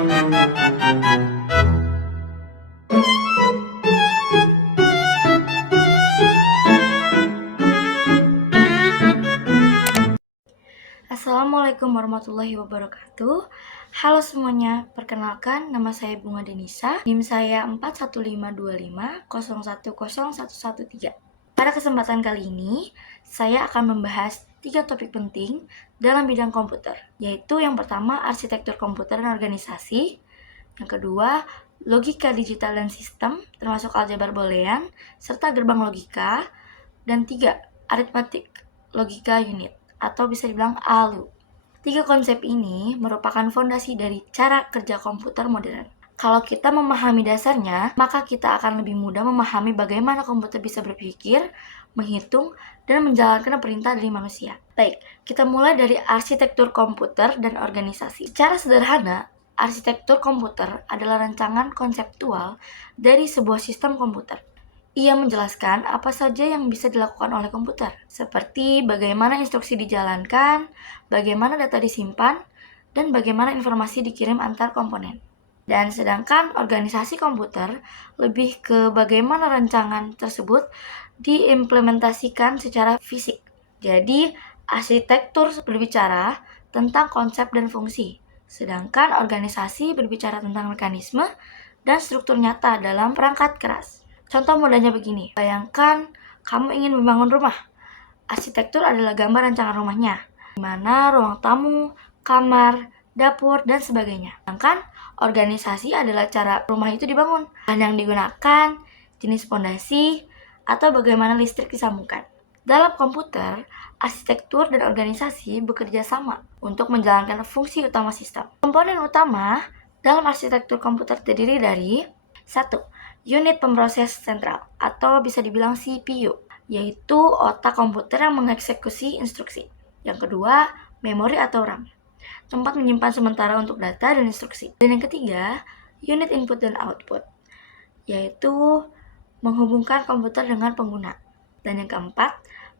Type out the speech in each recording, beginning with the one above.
Assalamualaikum warahmatullahi wabarakatuh. Halo semuanya, perkenalkan nama saya Bunga Denisa. NIM saya 41525010113. Pada kesempatan kali ini, saya akan membahas 3 topik penting dalam bidang komputer, yaitu yang pertama arsitektur komputer dan organisasi, yang kedua logika digital dan sistem, termasuk aljabar boolean, serta gerbang logika, dan 3 aritmatik logika unit, atau bisa dibilang ALU. 3 konsep ini merupakan fondasi dari cara kerja komputer modern. Kalau kita memahami dasarnya, maka kita akan lebih mudah memahami bagaimana komputer bisa berpikir, menghitung, dan menjalankan perintah dari manusia. Baik, kita mulai dari arsitektur komputer dan organisasi. Secara sederhana, arsitektur komputer adalah rancangan konseptual dari sebuah sistem komputer. Ia menjelaskan apa saja yang bisa dilakukan oleh komputer, seperti bagaimana instruksi dijalankan, bagaimana data disimpan, dan bagaimana informasi dikirim antar komponen. Dan sedangkan organisasi komputer lebih ke bagaimana rancangan tersebut diimplementasikan secara fisik. Jadi, arsitektur berbicara tentang konsep dan fungsi, sedangkan organisasi berbicara tentang mekanisme dan struktur nyata dalam perangkat keras. Contoh mudahnya begini, bayangkan kamu ingin membangun rumah. Arsitektur adalah gambar rancangan rumahnya, di mana ruang tamu, kamar, dapur, dan sebagainya. Sedangkan organisasi adalah cara rumah itu dibangun, bahan yang digunakan, jenis fondasi, atau bagaimana listrik disambungkan. Dalam komputer, arsitektur dan organisasi bekerja sama untuk menjalankan fungsi utama sistem. Komponen utama dalam arsitektur komputer terdiri dari 1. Unit pemroses sentral, atau bisa dibilang CPU, yaitu otak komputer yang mengeksekusi instruksi. Yang kedua, memori atau RAM, tempat menyimpan sementara untuk data dan instruksi. Dan yang ketiga, unit input dan output, yaitu menghubungkan komputer dengan pengguna. Dan yang keempat,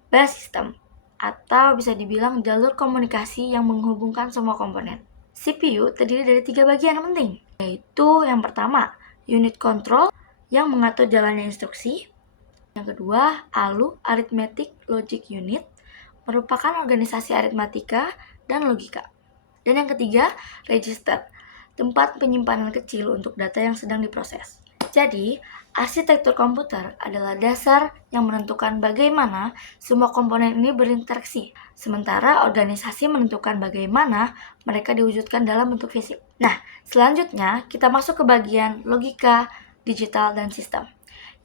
bus system, atau bisa dibilang jalur komunikasi yang menghubungkan semua komponen. CPU terdiri dari 3 bagian yang penting, yaitu yang pertama, unit control yang mengatur jalannya instruksi. Yang kedua, ALU, Arithmetic Logic Unit, merupakan organisasi aritmatika dan logika. Dan yang ketiga, register, tempat penyimpanan kecil untuk data yang sedang diproses. Jadi, arsitektur komputer adalah dasar yang menentukan bagaimana semua komponen ini berinteraksi, sementara organisasi menentukan bagaimana mereka diwujudkan dalam bentuk fisik. Nah, selanjutnya kita masuk ke bagian logika, digital, dan sistem,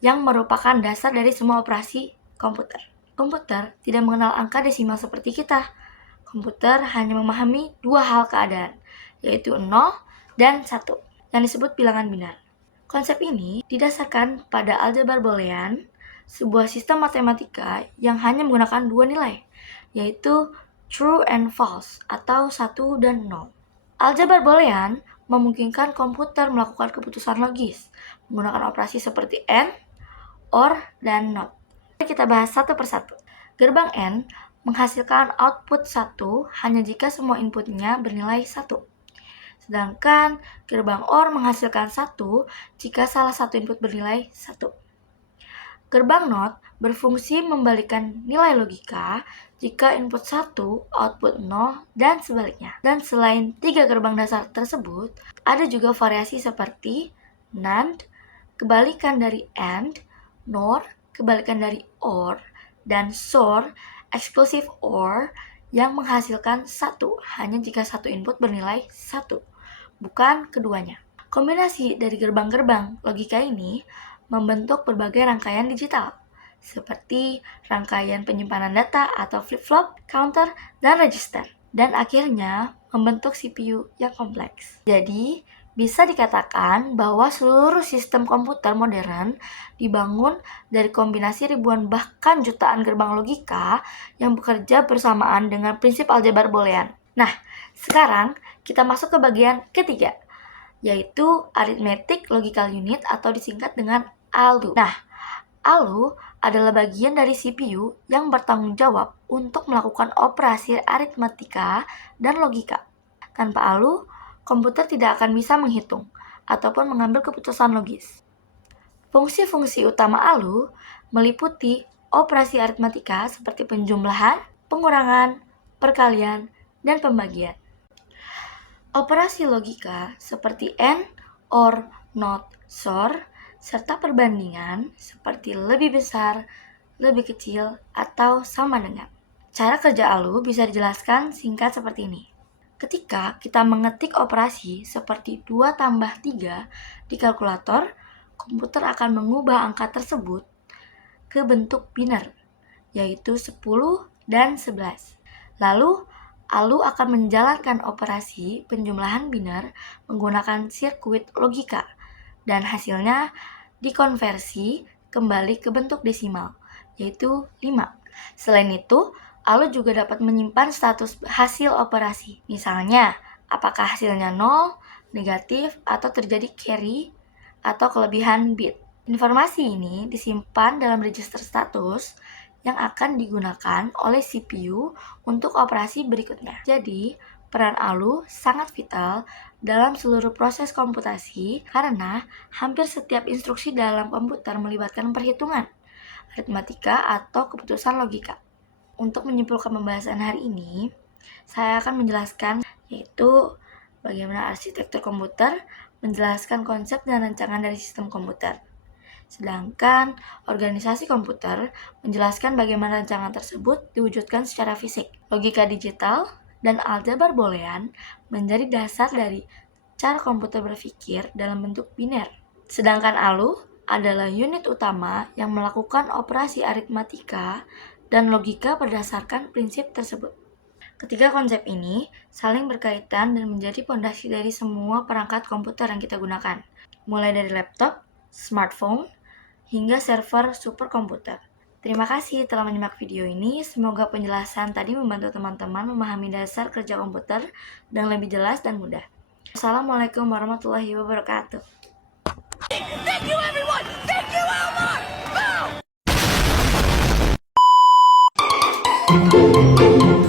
yang merupakan dasar dari semua operasi komputer. Komputer tidak mengenal angka desimal seperti kita. Komputer hanya memahami 2 hal keadaan, yaitu 0 dan 1, yang disebut bilangan binar. Konsep ini didasarkan pada aljabar boolean, sebuah sistem matematika yang hanya menggunakan 2 nilai, yaitu true and false, atau 1 dan 0. Aljabar boolean memungkinkan komputer melakukan keputusan logis menggunakan operasi seperti AND, OR, dan NOT. Mari kita bahas satu persatu. Gerbang AND menghasilkan output 1 hanya jika semua inputnya bernilai 1. Sedangkan gerbang OR menghasilkan 1 jika salah satu input bernilai 1. Gerbang NOT berfungsi membalikan nilai logika jika input 1, output 0, dan sebaliknya. Dan selain 3 gerbang dasar tersebut, ada juga variasi seperti NAND, kebalikan dari AND, NOR, kebalikan dari OR, dan SOR, exclusive OR, yang menghasilkan 1 hanya jika satu input bernilai 1, bukan keduanya. Kombinasi dari gerbang-gerbang logika ini membentuk berbagai rangkaian digital, seperti rangkaian penyimpanan data atau flip-flop, counter, dan register, dan akhirnya membentuk CPU yang kompleks. Jadi, bisa dikatakan bahwa seluruh sistem komputer modern dibangun dari kombinasi ribuan bahkan jutaan gerbang logika yang bekerja bersamaan dengan prinsip aljabar boolean. Nah, sekarang kita masuk ke bagian ketiga, yaitu Arithmetic Logical Unit atau disingkat dengan ALU. Nah, ALU adalah bagian dari CPU yang bertanggung jawab untuk melakukan operasi aritmatika dan logika. Tanpa ALU, komputer tidak akan bisa menghitung ataupun mengambil keputusan logis. Fungsi-fungsi utama ALU meliputi operasi aritmatika seperti penjumlahan, pengurangan, perkalian, dan pembagian. Operasi logika seperti AND, OR, NOT, SOR, serta perbandingan seperti lebih besar, lebih kecil, atau sama dengan. Cara kerja ALU bisa dijelaskan singkat seperti ini. Ketika kita mengetik operasi seperti 2 tambah 3 di kalkulator, komputer akan mengubah angka tersebut ke bentuk biner, yaitu 10 dan 11. Lalu, ALU akan menjalankan operasi penjumlahan biner menggunakan sirkuit logika, dan hasilnya dikonversi kembali ke bentuk desimal, yaitu 5. Selain itu, ALU juga dapat menyimpan status hasil operasi. Misalnya, apakah hasilnya 0, negatif, atau terjadi carry atau kelebihan bit. Informasi ini disimpan dalam register status yang akan digunakan oleh CPU untuk operasi berikutnya. Jadi, peran ALU sangat vital dalam seluruh proses komputasi karena hampir setiap instruksi dalam komputer melibatkan perhitungan, aritmatika, atau keputusan logika. Untuk menyimpulkan pembahasan hari ini, saya akan menjelaskan yaitu bagaimana arsitektur komputer menjelaskan konsep dan rancangan dari sistem komputer. Sedangkan organisasi komputer menjelaskan bagaimana rancangan tersebut diwujudkan secara fisik. Logika digital dan aljabar boolean menjadi dasar dari cara komputer berpikir dalam bentuk biner. Sedangkan ALU adalah unit utama yang melakukan operasi aritmatika dan logika berdasarkan prinsip tersebut. Ketiga konsep ini saling berkaitan dan menjadi pondasi dari semua perangkat komputer yang kita gunakan, mulai dari laptop, smartphone, hingga server superkomputer. Terima kasih telah menyimak video ini. Semoga penjelasan tadi membantu teman-teman memahami dasar kerja komputer dengan lebih jelas dan mudah. Assalamualaikum warahmatullahi wabarakatuh. Thank you everyone! Thank you Elmar! Boom!